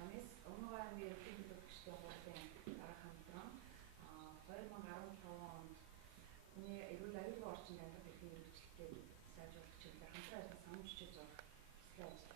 хамис өмнө аймгийн ерөнхий төлөөлөгчдийн хурлын дарга хамтран 2015 онд хүний эрүүл аюулгүй орчинд амьдрах эрхийн хэрэгжилтэд сайжруулах чиглэлээр хамтран ажиллах санамж жишээ зурх хэсгийн ажил.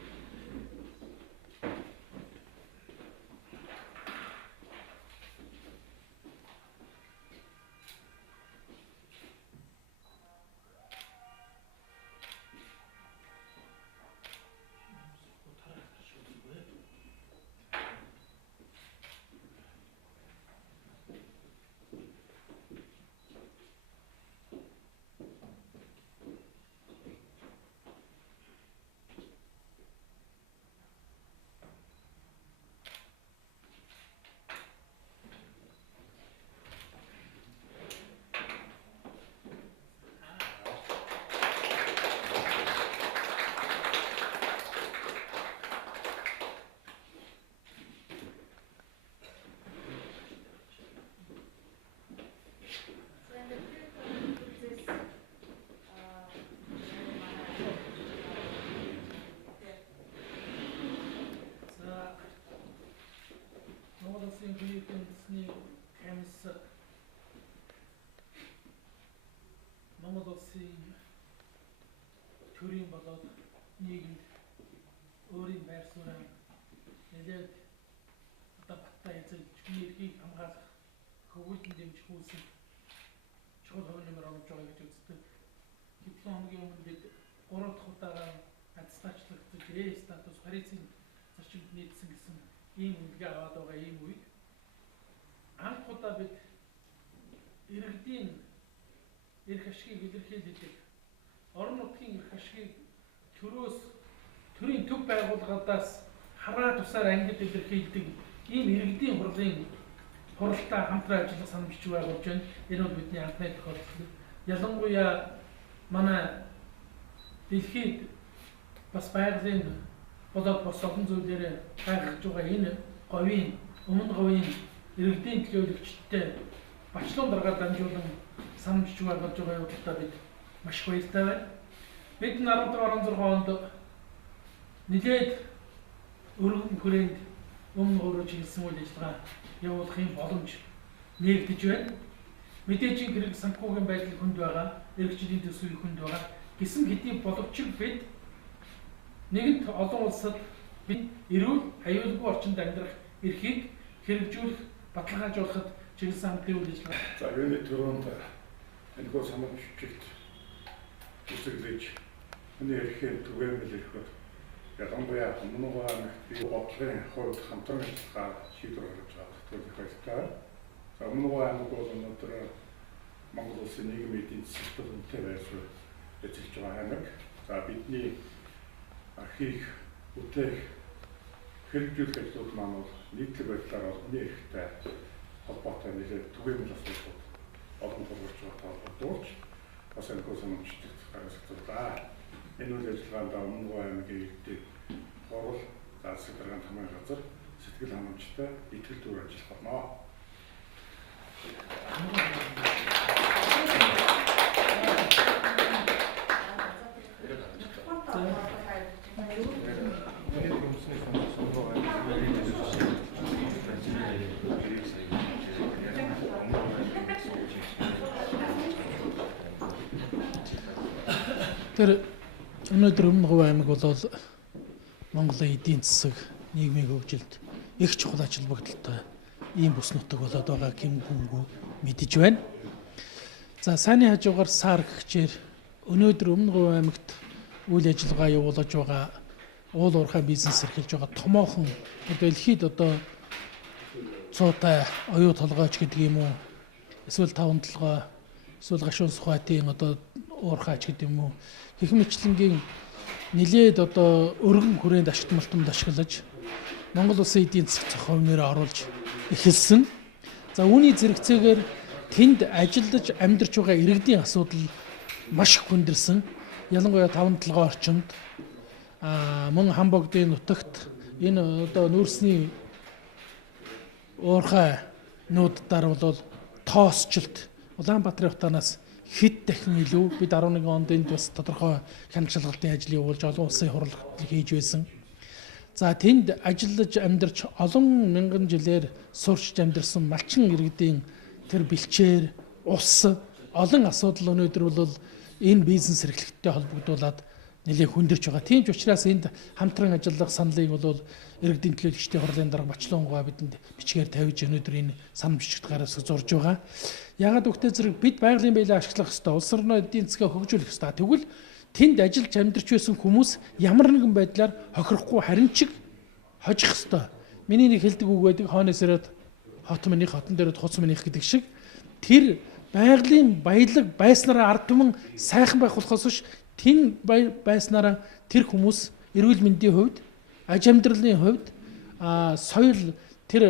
Бидний хамс Монгол улсын төрийн болоод нийгэмд өөрийн байр суурь нэлээд одоо баттай эзэлж хүний эрхийг хамгаалах хөвгөлд дэмжих үүсэл чухал хувь нэмэр оруулж байгаа гэж үздэг. Хэдхэн хоногийн өмнө бид 3 дахь удаага аттестачлагдаж статус Парисын зарчимд нийцсэн гэсэн ийм үнэлгээ аваад байгаа ийм үед анх удаа бид иргэдийн эрх ашгийг илэрхийлдэг орон нутгийн эрх ашгийг төрийн төв байгууллагуудаас хараа тусаар ангид илэрхийлдэг ийм иргэдийн хурлын хуралтай хамтран ажиллах санамж байгуулж байна. Энэ бол бидний анхны тохиолдол. Ялангуяа манай дэлхийд бас байгалийн болоод бос олон зүйлээр гайхаж байгаа энэ говийн өмнө говийн иргэдийн төлөөлөгчдтэй бачлуун даргаар дамжуулан санамж байгуулж байгаа явдлаа бид маш их баяртай байна. Бид 15-16 онд нэлээд өргөн хүрээнд өмнө өөрөө чиглэсэн үйл ажиллагаа явуулахын боломж нээгдэж байна. Мэдээж хэрэг санхүүгийн байдал хүнд байгаа, эрхчлэлийн төсвийн хүнд байгаа. Гэсэн хэдий боловч бид нэгэнт олон улсад бид эрүүл аюулгүй орчинд амьдрах эрхийг хэрэгжүүлэх, баталгаажуулахад чиглэсэн хамтын үйл ажиллагаа. За юуны төрөнд энэхүү санамж жигт үсэглэж хүний эрхийн түгээмэл ирэхэд ялангуяа өмнө аймагт бие бодлогын хувьд хамтран ажиллагаа шийдвэр гаргаж байгаа төлөв баяртай. За өмнө аймаг бол өнөөдөр Монгол улсын нийгмийн эдийн засгийн үнэтэй байр суурь эзэлж байгаа аймаг. За бидний архийг үтээх хэрэгжүүлэх ажлууд маань бол нийтлэг байдлаар олонний эрхтэй холбоотой нэлээд түгээмэл асуудлууд олон тулгарч байгаа боловч бас энэхүү санамжтад гаргасан. Энэ үйл ажиллагаанд өмнө аймгийн иргэдийн хурал, засаг дарганы хамгаалалт газар сэтгэл ханамжтай итгэл төр ажиллах болно. Тэр өнөөдөр өмнө говь аймаг бол Монголын эдийн засаг, нийгмийн хөгжилд их чухал ажил багталтай ийм бүс нутаг болоод байгаа гэмгүнгүй мэдэж байна. За сайнны хажуугаар сар гэгчээр өнөөдөр өмнө говь аймагт үйл ажиллагаа явуулж байгаа уул уурхай бизнес эрхэлж байгаа томоохон дэлхийд одоо цуутай оюу толгойч гэдэг юм уу, эсвэл таван толгой, эсвэл гашуун сухатын одоо уурхайч гэдэг юм уу, гэх мэтлэнгийн нэлээд одоо өргөн хүрээнд ашигт малтамд ашиглаж Монгол улсын эдийн засаг хувь нэрээ оруулж эхэлсэн. За үүний зэрэгцээгээр тэнд ажиллаж амьдарч байгаа иргэдийн асуудал маш их хүндэрсэн. Ялангуяа таван толгой орчинд мөн Хамбогдын нутагт энэ одоо нүүрсний уурхай нуудаар бол тоосчлт Улаанбаатарын утаанаас хэд дахин илүү бид 11 онд энд бас тодорхой хяналтын ажил явуулж олон улсын хурлыг хийж байсан. За тэнд ажиллаж амьдарч олон мянган жилээр сууршиж амьдарсан малчин иргэдийн тэр бэлчээр ус олон асуудал өнөөдөр бол энэ бизнес эрхлэлттэй холбогдуулаад нэлээд хүндэрч байгаа. Тийм ч учраас энд хамтран ажиллах саналыг бол иргэдийн төлөөлөгчдийн хурлын дарга Бачлонгоо бидэнд бичгээр тавьж өнөөдөр энэ санам бичигт гараас зурж байгаа. Яагаад үгтэй зэрэг бид байгалийн баялаг ашиглах ёстой, улс орны эдийн засгаа хөгжүүлэх ёстой. Тэгвэл тэнд ажиллаж амьдарч байсан хүмүүс ямар нэгэн байдлаар хохирохгүй харин чиг хожих ёстой. Миний нэг хэлдэг үг байдаг, хоноос ирээд хот минийх, хотон дээрээ хуц минийх гэдэг шиг тэр байгалийн баялаг байснараа ард түмэн сайхан байх болохоос биш тэн байснараа тэр хүмүүс эрүүл мэндийн хувьд, аж амьдралын хувьд, соёл тэр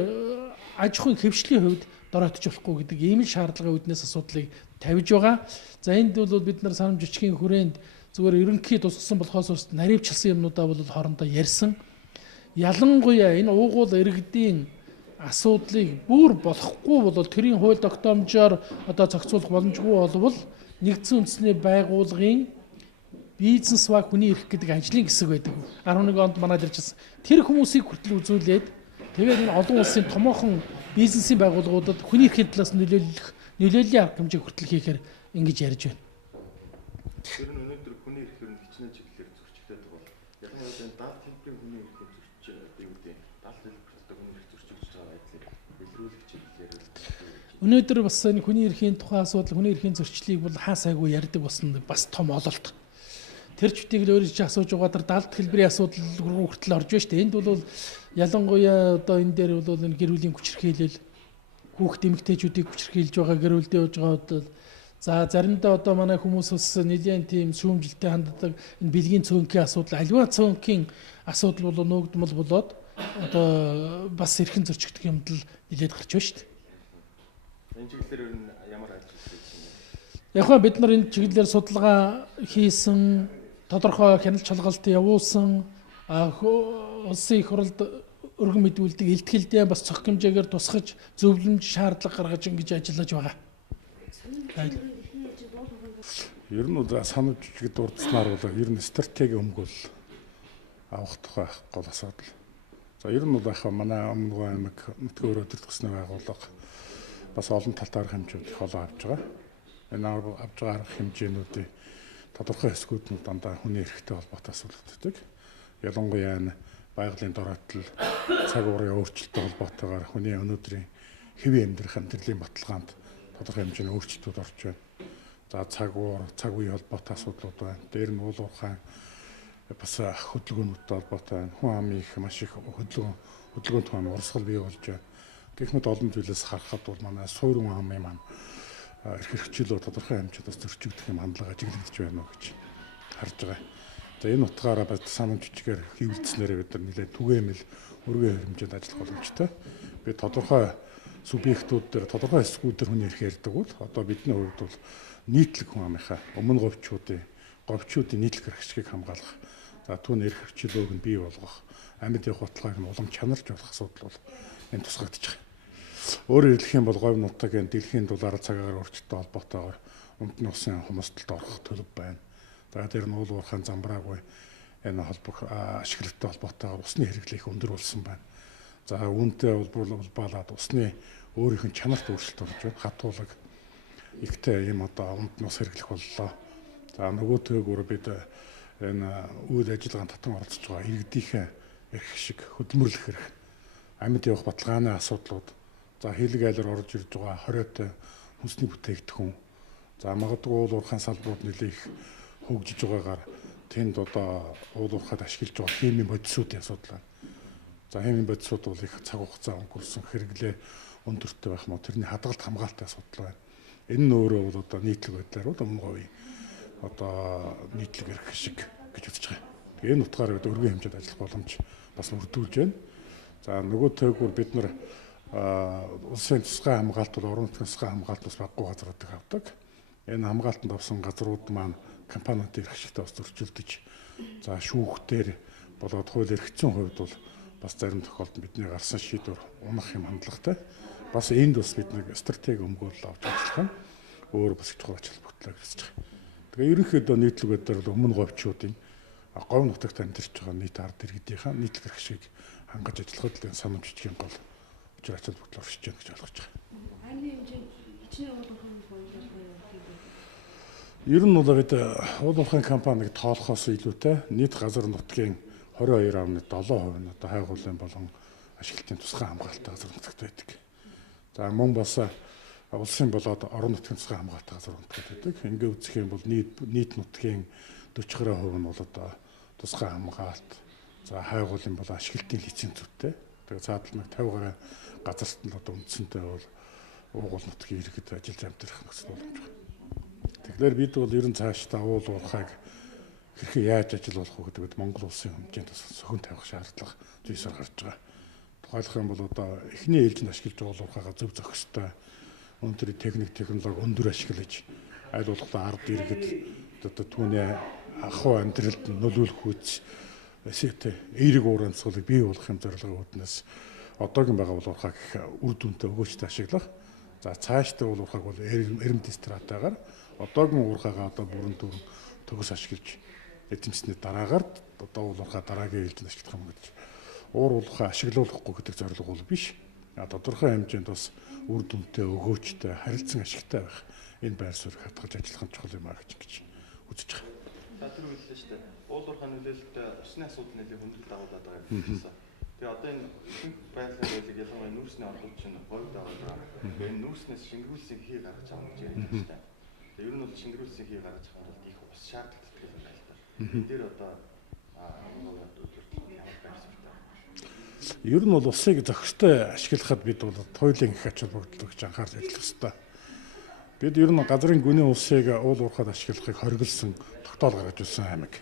аж ахуйн хэвшлийн хувьд дороотж болохгүй гэдэг ийм л шаардлагын үүднээс асуудлыг тавьж байгаа. За энд бол бид нар санамж бичгийн хүрээнд зүгээр ерөнхий тусгасан болохоос ус наривчлсан юмнуудаа бол хоорондоо ярьсан. Ялангуяа энэ уугуул иргэдийн асуудлыг бүр болохгүй бол тэрийн хууль тогтоомжоор одоо зохицуулах боломжгүй болвол нэгдсэн үндэсний байгууллагын бизнес ба хүний эрх гэдэг ажлын хэсэг байдаг. 11 онд манайд иржсэн. Тэр хүмүүсийг хүртэл үзүүлээд тэгээд энэ олон улсын томоохон бизнесийн байгууллагуудад хүний эрхийн талаас нөлөөллийн арга хэмжээ хүртэл хийхээр ингэж ярьж байна. Тэр нь өнөөдөр хүний эрхээр нь хичнээн чиглэлээр зөрчигдөд бол ялангуяа даалт хэлбэрийн хүний эрхийг зөрчиж дэвдээ даалт хэлбэрт хүний эрх зөрчигдөж байгаа байдлыг илрүүлэх чиглэлээр өнөөдөр бас энэ хүний эрхийн тухай асуудал, хүний эрхийн зөрчлийг бол хаа сайгүй ярьдаг болсон бас том ололт. Тэр чүтгийг л өөрөө чи асууж байгаа тэр даалт хэлбэрийн асуудал руу хүртэл орж байна шүү дээ. Энд бол ялангуяа одоо энэ дээр бол энэ гэр бүлийн хүчирхийлэл, хүүхд эмэгтэйчүүдийг хүчирхийлж байгаа гэр бүлдээ явж байгаа бол за заримдаа одоо манай хүмүүс бас нэлээд тийм шүүмжлэлтэй ханддаг энэ бэлгийн цөөнхийн асуудал, аливаа цөөнхийн асуудал бол нуугдмал болоод одоо бас эрхэн зөрчигдөх юмд л нэлээд гарч байна шүү дээ. Энэ чиглэлээр ер нь ямар ажил хийж байна? Яг нь бид нар энэ чиглэлээр судалгаа хийсэн, тодорхой хяналт шалгалт явуулсан, улсын их хурлд өргөн мэдүүлдэг илтгэлдээ бас цог хэмжээгээр тусгаж зөвлөмж шаардлага гаргаж ингэж ажиллаж байгаа. Ер нь санамж бичигт дурдсанаар бол ер нь стратеги өмгөл авах тухай гол асуудал. За ер нь бол яг манай Өмнөгов аймаг нутгийн өрөөдөр төсний байгууллага бас олон талтай арга хэмжүүд их олон авж байгаа. Энэ авж байгаа арга хэмжээнүүдийн тодорхой хэсгүүд нь дандаа хүний эрхтэй холбоотой асуудалтай. Ялангуяа энэ байгалийн дороотол, цаг уурын өөрчлөлттэй холбоотойгоор хүний өнөөдрийн хэвийн амьдрах амьдралын баталгаанд тодорхой хэмжээний өөрчлөлтүүд орж байна. За цаг үеийн холбоотой асуудлууд байна. Дээр нь уул уурхай бас хөдөлгөөнүүдтэй холбоотой байна. Хүн амын их маш их хөдөлгөөн тухайн урсгал бий болж байна. Гэх мэт олон зүйлээс харахад бол манай суурин амын маань эрх хэрэгчлөө тодорхой хэмжээнд зөрчигдөх юм хандлага ажиглагдж байна уу гэж харж байгаа. За энэ утгаараа бас санамж бичгээр хийвэлцснээр бид нар нэлээд түгээмэл өргөн хэмжээнд ажиллах боломжтой. Би тодорхой субъектууд дээр тодорхой хэсгүүд дээр хүний эрх ярьдаг бол одоо бидний хувьд бол нийтлэг хүн амынхаа өмнө говьчуудын нийтлэг хэрэгцээг хамгаалах, за түүний эрх хэрэгчлөөг нь бий болгох, амьд явах баталгааг нь улам чанарч болох асуудал бол энэ тусгагдчих. Өөрөөр хэлэх юм бол говь нутгийн дэлхийн дулаар цагаагаар өөрчлөлттэй холбоотойгоор өмдний усын хумсдалд орох төлөв байна. За дээр нь уул уурхайн замбраагүй энэ холбох ашигладтай холбоотойгоор усны хэрэглээх өндөр болсон байна. За үүнтэй улбаалаад усны өөрийнх нь чанарт өөрчлөлт орж байна. Хатуулаг ихтэй юм одоо өмдний ус хэрэглэх боллоо. За нөгөө төөгөөр бид энэ үйл ажиллагаанд татан оролцож байгаа иргэдийнхээ эрх шиг хөдөлмөрлөх эрх, амьд явах баталгааны асуудлууд, за хилэг айлаар орж ирж байгаа хориотой хүнсний бүтээгдэхүүн, за магадгүй уул уурхайн салбарууд нэлээх хөгжиж байгаагаар тэнд одоо уул уурхайд ашиглаж байгаа химийн бодисуудын асуудал байна. За химийн бодисууд бол их цаг хугацаа өнгөрсөн хэрэглээ өндөртэй байх мó тэрний хадгалт хамгаалалтын асуудал байна. Энэ нь өөрөө бол одоо нийтлэг байдлаар бол Өмнөговын одоо нийтлэг эрх шиг гэж үзэж байгаа. Тэгээ энэ утгаараа бид өргөн хэмжээнд ажиллах боломж бас өрдүүлж байна. За нөгөө төгөөр бид нар улсын тусгай хамгаалт бол орон нутгийн тусгай хамгаалт бас баггүй газруудыг авдаг. Энэ хамгаалтанд авсан газрууд маань компаниудын эрх шигтэй бас зөрчилдөж, за шүүхтэр болоод хууль эрхцэн хувьд бол бас зарим тохиолдолд бидний гарсан шийдвэр унах юм хандлагатай. Бас энд бас бид нэг стратеги өмгөөлөл авч ажиллах нь өөр бас чухал ач холбогдлоо гэж үзэж байгаа. Тэгээ ерөнхийдөө нийтлэг байдлаар өмнө говьчуудын говь нутагт амьдарч байгаа нийт ард иргэдийнхаа нийтлэг ашиг хангаж ажиллахад л санамж жижигэн гол учир ач холбогдол оршиж байна гэж ойлгож байгаа. Аймгийн хэмжээнд хичнээн уул уурхайн боёлж байна гэдэг. Ер нь бол бид уул уурхайн компаниг тоолохоос илүүтэй нийт газар нутгийн 22.7% нь одоо хайгуулын болон ашиглалтын тусгай хамгаалалттай газар нутагт байдаг. За мөн бас улсын болоод орон нутгийн тусгай хамгаалалттай газар нутагт байдаг. Ингээ үзэх юм бол нийт нутгийн 40% нь бол одоо тусгай хамгаалалт. За хайгуулын болон ашиглалтын лицензүүтэй. Тэгээ цаадлаг 50 газарт нь одоо үндсэндээ бол уугуул нутгийн иргэд ажиллаж амьдрах нөхцөл боломж байна. Тэгэхээр бид бол ер нь цаашдаа уул уурхайг хэрхэн яаж ажиллах вэ гэдэг Монгол улсын хэмжээнд бас сөхөн тавих шаардлага зүйсээр гарч байгаа. Тухайлах юм бол одоо эхний ээлжинд ашиглаж уул уурхайгаа зөв зохистой өндөр технологи өндөр ашиглаж аль болох ард иргэд одоо түүний ахуй амьдралд нөлөөлөх үз эерэг уурансгалыг бий болгох юм зорилгын үүднээс одоогийн байгаа уул уурхайг үр дүнтэй өгөөжтэй ашиглах. За цаашдаа уул уурхайг бол эрэмт стратегиар одоогийн уурхайгаа одоо бүрэн дүрэн төгс ашиглаж эзэмсний дараагаар одоо уул уурхай дараагийн ээлжинд ашиглах юм гэж уур уурхай ашиглуулахгүй гэдэг зорилго бол биш. Тодорхой хэмжээнд бас үр дүнтэй өгөөжтэй харилцан ашигтай байх энэ байр суурийг хатгаж ажиллах нь чухал юм а гэж үзэж байгаа. За тэр үйлдэл шүү дээ. Уул уурхай нөлөөлөлт усны асуудал нэлээд хүндрэл дагуулдаг байгаа юм байна. Тэгээ одоо энэ ихэнх байрлал байлиг ялангуяа нүүрсний ордод чинь говьд байгаа. Тэгээ энэ нүүрснээс шингэрүүлсэн хий гаргаж авах гэж ярьж байна шүү дээ. Тэгээ ер нь бол шингэрүүлсэн хий гаргаж авах бол их ус шаардлагатай юм байна л да. Энэ дээр одоо ер нь бол усыг зохистой ашиглахад бид бол туйлын их ач холбогдол гэж анхаарч ажиллах хэрэгтэй. Бид ер нь газрын гүний усыг уул уурхайд ашиглахыг хориглосон тогтоол гаргаж ирсэн аймаг.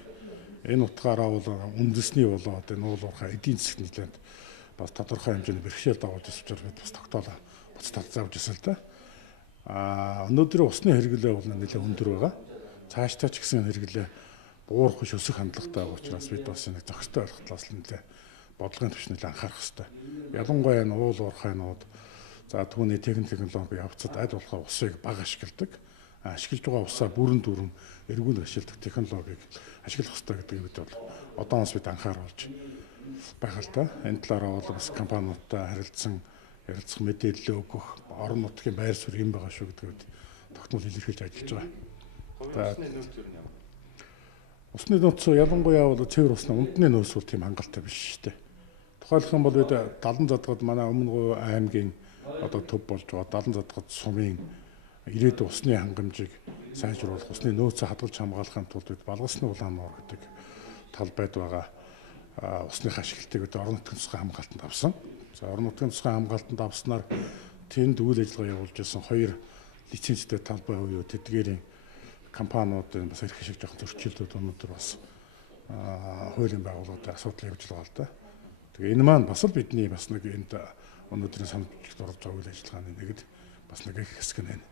Энэ утгаараа бол үндэсний болоод энэ уул уурхай эдийн засгийн нэлээд бас тодорхой хэмжээний бэрхшээл дагуулж ирсэн учраас бид бас тогтоол буцтал заавж ирсэн л да. Өнөөдөр усны хэрэглээ бол нэлээд өндөр байгаа. Цаашдаа ч гэсэн хэрэглээ буурах биш өсөх хандлагатай байгаа учраас бид бас нэг зохистой байх талаас нь нэлээд бодлогын түвшнэл анхаарах хэрэгтэй. Ялангуяа энэ уул уурхайнууд за түүний технологи явцад аль болох усыг бага ашигладаг. Ашиглаж байгаа усаа бүрэн дүрэн эргүүл ашигладаг технологиг ашиглах хэрэгтэй гэдгийг бид бол одооноос бид анхааруулж байгаа л да. Энэ талаараа бол бас компаниудтай ярилцах мэдээлэл өгөх орон нутгийн байр суурь юм байгаа шүү гэдгийг тогтмол илэрхийлж ажиллаж байгаа. Усны нөөц ялангуяа бол цэвэр усны унтны нөөц бол тийм хангалттай биш шүү дээ. Тухайлх юм бол бид 70 задгад манай Өмнө аймгийн одоо төв болж байгаа 70 задгад сумын ирээдүйн усны хангамжийг сайжруулах, усны нөөцөө хадгалж хамгаалахын тулд бид Балгасны улаан нуур гэдэг талбайд байгаа усны ашиглалтыг бид орон нутгийн тусгай хамгаалтанд авсан. За орон нутгийн тусгай хамгаалтанд авснаар тэнд үйл ажиллагаа явуулж байсан 2 лицензтэй талбай буюу тэдгээрийн компаниудын бас эрх ашиг жоохон зөрчилдөд өнөөдөр бас хуулийн байгууллагуудад асуудал явж байгаа л да. Тэгээ энэ маань бас л бидний бас нэг энд өнөөдрийн санамжлагт орж байгаа үйл ажиллагааны нэгэд бас нэг их хэсэг нь байна.